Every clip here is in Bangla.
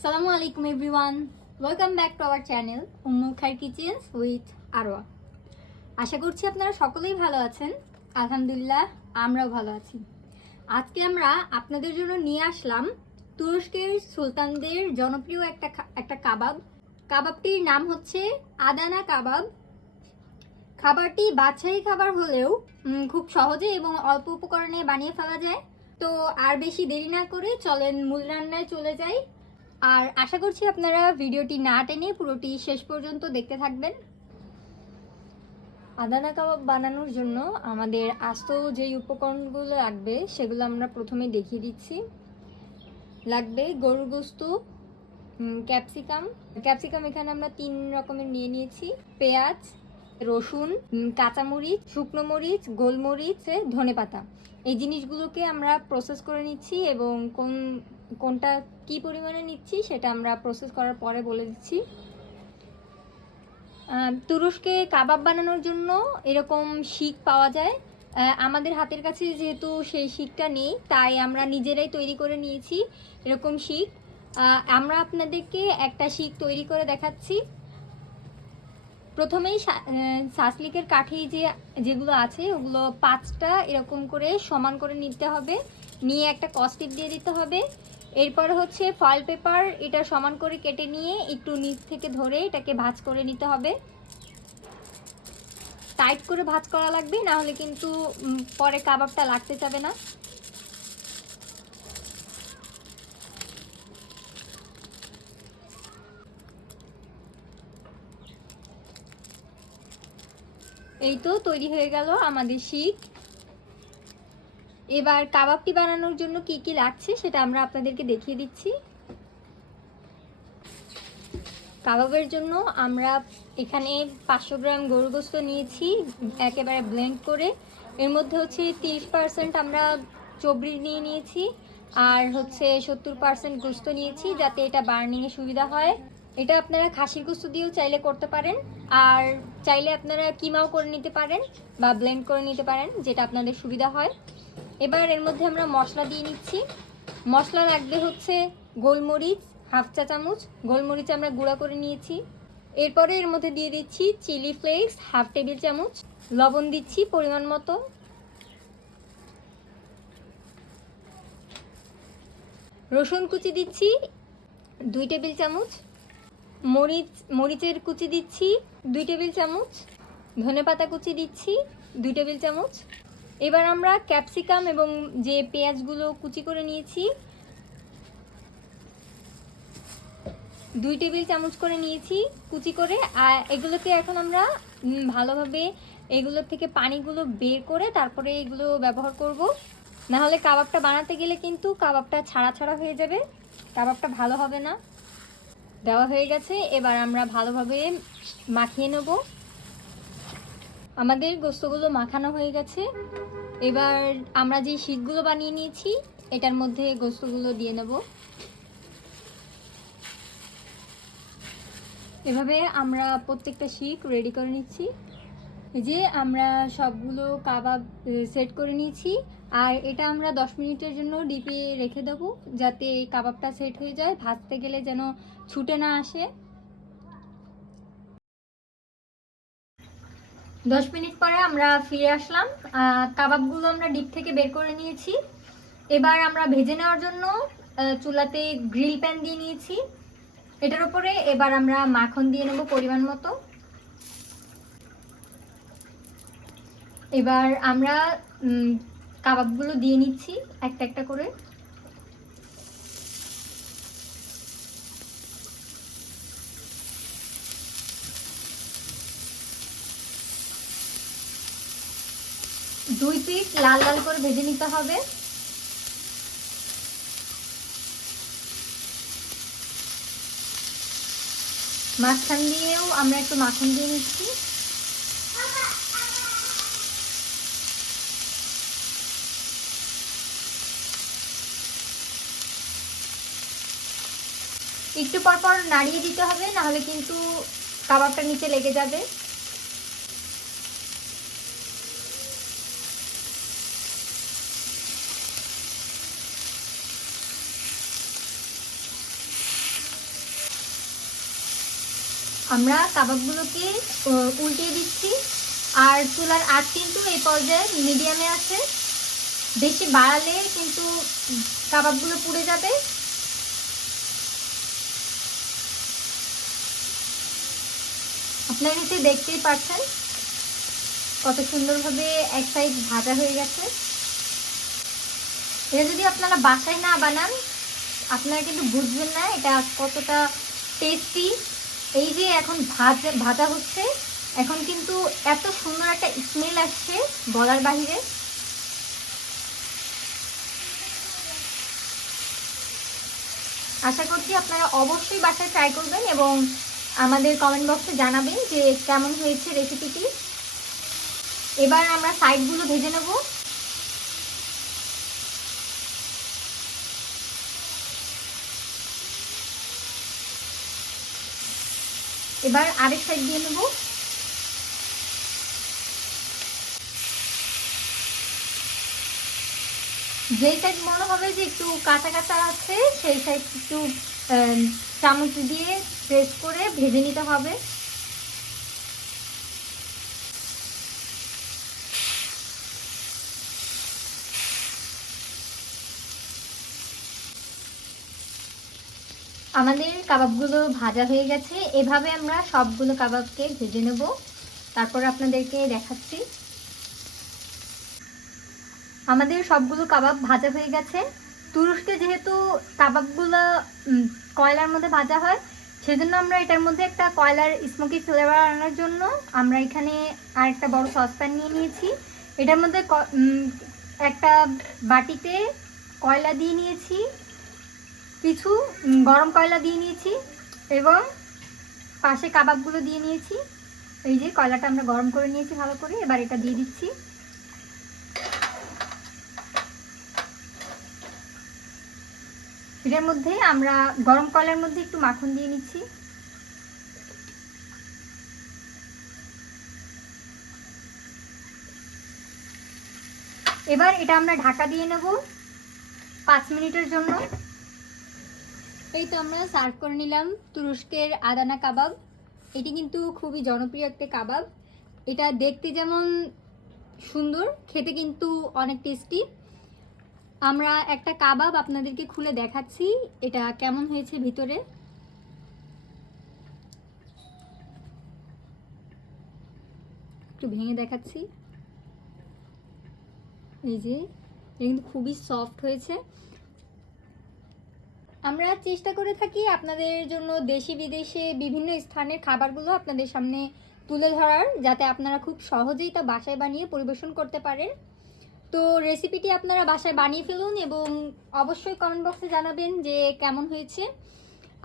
আসসালামু আলাইকুম everyone welcome back to our channel Ummul Khai kitchens with আরোয়া আশা করছি আপনারা সকলেই ভালো আছেন। আলহামদুলিল্লাহ, আমরাও ভালো আছি। আজকে আমরা আপনাদের জন্য নিয়ে আসলাম তুরস্কের সুলতানদের জনপ্রিয় একটা একটা কাবাব। কাবাবটির নাম হচ্ছে আদানা কাবাব। খাবারটি বাদশাহী খাবার হলেও খুব সহজে এবং অল্প উপকরণে বানিয়ে ফেলা যায়। তো আর বেশি দেরি না করে চলেন মূল রান্নায় চলে যাই। আর আশা করছি আপনারা ভিডিওটি না টেনে পুরোটি শেষ পর্যন্ত দেখতে থাকবেন। আদানা কাবাব বানানোর জন্য আমাদের আস্ত যেই উপকরণগুলো লাগবে, সেগুলো আমরা প্রথমে দেখিয়ে দিচ্ছি। লাগবে গরুর গোস্ত ক্যাপসিকাম। ক্যাপসিকাম এখানে আমরা তিন রকমের নিয়ে নিয়েছি। পেঁয়াজ, রসুন কাঁচামরিচ, শুকনো মরিচ, গোলমরিচ ধনে পাতা এই জিনিসগুলোকে আমরা প্রসেস করে নিচ্ছি এবং কোন কোনটা কি পরিমাণে নিচ্ছি সেটা আমরা প্রসেস করার পরে বলে দিচ্ছি। তুরস্কে কাবাব বানানোর জন্য এরকম শিক পাওয়া যায়। আমাদের হাতের কাছে যেহেতু সেই শিকটা নেই, তাই আমরা নিজেরাই তৈরি করে নিয়েছি এরকম শিক। আমরা আপনাদেরকে একটা শিক তৈরি করে দেখাচ্ছি। প্রথমেই সাসলিকের কাঠি যে, যেগুলো আছে, ওগুলো পাঁচটা এরকম করে সমান করে নিতে হবে। নিয়ে একটা কস্টিপ দিয়ে দিতে হবে। এরপর হচ্ছে ফয়েল পেপার এটা সমান করে কেটে নিয়ে একটু নিচ থেকে ধরে এটাকে ভাঁজ করে নিতে হবে। টাইট করে ভাঁজ করা লাগবে, না হলে কিন্তু পরে কাবাবটা লাগতে যাবে না। এই তো তৈরি হয়ে গেল আমাদের শিক এবার কাবাবটি বানানোর জন্য কি কি লাগছে সেটা আমরা আপনাদেরকে দেখিয়ে দিচ্ছি। কাবাবের জন্য আমরা এখানে পাঁচশো গ্রাম গরু গোস্ত নিয়েছি, একেবারে ব্লেন্ড করে। এর মধ্যে হচ্ছে তিরিশ পার্সেন্ট আমরা চবড়ি নিয়ে নিয়েছি, আর হচ্ছে সত্তর পার্সেন্ট গোস্ত নিয়েছি, যাতে এটা বার্নিংয়ে সুবিধা হয়। এটা আপনারা খাসির গোস্ত দিয়েও চাইলে করতে পারেন, আর চাইলে আপনারা কিমাও করে নিতে পারেন বা ব্লেন্ড করে নিতে পারেন, যেটা আপনাদের সুবিধা হয়। এবার এর মধ্যে আমরা মশলা দিয়ে নিচ্ছি। মশলা লাগবে হচ্ছে গোলমরিচ, হাফ চা চামচ। গোলমরিচ আমরা গুঁড়া করে নিয়েছি। এরপরে এর মধ্যে দিয়ে দিচ্ছি চিলি ফ্লেক্স, হাফ টেবিল চামচ। লবণ দিচ্ছি পরিমাণ মতো। রসুন কুচি দিচ্ছি দুই টেবিল চামচ। মরিচ, মরিচের কুচি দিচ্ছি দুই টেবিল চামচ। ধনে পাতা কুচি দিচ্ছি দুই টেবিল চামচ। এবার আমরা ক্যাপসিকাম এবং যে পেঁয়াজগুলো কুচি করে নিয়েছি, দুই টেবিল চামচ করে নিয়েছি কুচি করে, আর এগুলোকে এখন আমরা ভালোভাবে এগুলোর থেকে পানিগুলো বের করে তারপরে এগুলো ব্যবহার করব। না হলে কাবাবটা বানাতে গেলে কিন্তু কাবাবটা ছাড়া ছাড়া হয়ে যাবে, কাবাবটা ভালো হবে না। দেওয়া হয়ে গেছে, এবার আমরা ভালোভাবে মাখিয়ে নেব। আমাদের গোস্তগুলো মাখানো হয়ে গেছে। এবার আমরা যে শীতগুলো বানিয়ে নিয়েছি, এটার মধ্যে গোস্তগুলো দিয়ে নেব। এভাবে আমরা প্রত্যেকটা শিক রেডি করে নিচ্ছি। যে আমরা সবগুলো কাবাব সেট করে নিয়েছি। আর এটা আমরা দশ মিনিটের জন্য ডিপে রেখে দেবো, যাতে কাবাবটা সেট হয়ে যায়, ভাজতে গেলে যেন ছুটে না আসে। দশ মিনিট পরে আমরা ফিরে আসলাম। কাবাবগুলো আমরা ডিপ থেকে বের করে নিয়েছি। এবার আমরা ভেজে নেওয়ার জন্য চুলাতে গ্রিল প্যান দিয়ে নিয়েছি। এটার উপরে এবার আমরা মাখন দিয়ে নেব পরিমাণ মতো। এবার আমরা কাবাবগুলো দিয়ে নিচ্ছি একটা একটা করে। দুই পিস লাল লাল করে ভেজে নিতে হবে। মাঝখান দিয়েও আমরা একটু মাখন দিয়ে নিচ্ছি। একটু পর পর নাড়িয়ে দিতে হবে, নাহলে কিন্তু কাবাবটা নিচে লেগে যাবে। আমরা কাবাবগুলোকে উল্টিয়ে দিচ্ছি। আর চুলার আঁচ কিন্তু এই পর্যায়ে মিডিয়ামে আছে। বেশি বাড়ালে কিন্তু কাবাবগুলো পুড়ে যাবে। আপনারা নিচে দেখতেই পাচ্ছেন কত সুন্দরভাবে এক সাইড ভাজা হয়ে গেছে। এটা যদি আপনারা বাসায় না বানান, আপনারা কিন্তু বুঝবেন না এটা কতটা টেস্টি এই যে এখন ভাজা ভাজা হচ্ছে, এখন কিন্তু এত সুন্দর একটা স্মেল আসছে বলার বাহিরে। আশা করছি আপনারা অবশ্যই বাসায় ট্রাই করবেন এবং আমাদের কমেন্ট বক্সে জানাবেন যে কেমন হয়েছে রেসিপিটি এবার আমরা সাইডগুলো ভেজে নেব। এবার আরেক সাইড দিয়ে নেব। যেই সাইড মনে হবে যে একটু কাঁচা কাঁচা আছে, সেই সাইড একটু চামচ দিয়ে প্রেস করে ভেজে নিতে হবে। আমাদের কাবাবগুলো ভাজা হয়ে গেছে। এভাবে আমরা সবগুলো কাবাবকে ভেজে নেব। তারপর আপনাদেরকে দেখাচ্ছি। আমাদের সবগুলো কাবাব ভাজা হয়ে গেছে। তুরস্কে যেহেতু কাবাবগুলো কয়লার মধ্যে ভাজা হয়, সেজন্য আমরা এটার মধ্যে একটা কয়লার স্মোকি ফ্লেভার আনার জন্য আমরা এখানে আরেকটা বড় সসপ্যান নিয়ে নিয়েছি। এটার মধ্যে একটা বাটিতে কয়লা দিয়ে নিয়েছি। কিছু গরম কয়লা দিয়ে নিয়েছি এবং পাশে কাবাবগুলো দিয়ে নিয়েছি। এই যে কয়লাটা আমরা গরম করে নিয়েছি ভালো করে, এবার এটা দিয়ে দিচ্ছি। এটার মধ্যে আমরা গরম কয়লার মধ্যে একটু মাখন দিয়ে নিচ্ছি। এবার এটা আমরা ঢাকা দিয়ে নেব পাঁচ মিনিটের জন্য। এই তো আমরা সার্ভ করে নিলাম তুরস্কের আদানা কাবাব। এটি কিন্তু খুবই জনপ্রিয় একটা কাবাব। এটা দেখতে যেমন সুন্দর, খেতে কিন্তু অনেক টেস্টি আমরা একটা কাবাব আপনাদেরকে খুলে দেখাচ্ছি, এটা কেমন হয়েছে ভিতরে। একটু ভেঙে দেখাচ্ছি। এই যে, এটা কিন্তু খুবই সফট হয়েছে। আমরা চেষ্টা করে থাকি আপনাদের জন্য দেশি বিদেশে বিভিন্ন স্থানের খাবারগুলো আপনাদের সামনে তুলে ধরার, যাতে আপনারা খুব সহজেই তা বাসায় বানিয়ে পরিবেশন করতে পারেন। তো রেসিপিটি আপনারা বাসায় বানিয়ে ফেলুন এবং অবশ্যই কমেন্ট বক্সে জানাবেন যে কেমন হয়েছে।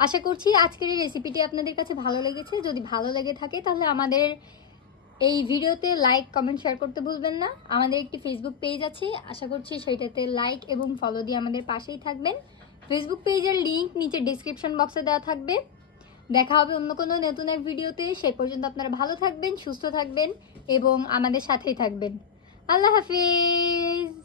আশা করছি আজকের এই রেসিপিটি আপনাদের কাছে ভালো লেগেছে। যদি ভালো লেগে থাকে তাহলে আমাদের এই ভিডিওতে লাইক কমেন্ট শেয়ার করতে ভুলবেন না। আমাদের একটি ফেসবুক পেজ আছে। আশা করছি সেইটাতে লাইক এবং ফলো দিয়ে আমাদের পাশেই থাকবেন। ফেসবুক পেজের লিঙ্ক নিচে ডিসক্রিপশন বক্সে দেওয়া থাকবে। দেখা হবে অন্য কোনো নতুন এক ভিডিওতে সেই পর্যন্ত আপনারা ভালো থাকবেন, সুস্থ থাকবেন এবং আমাদের সাথেই থাকবেন। আল্লাহ হাফিজ!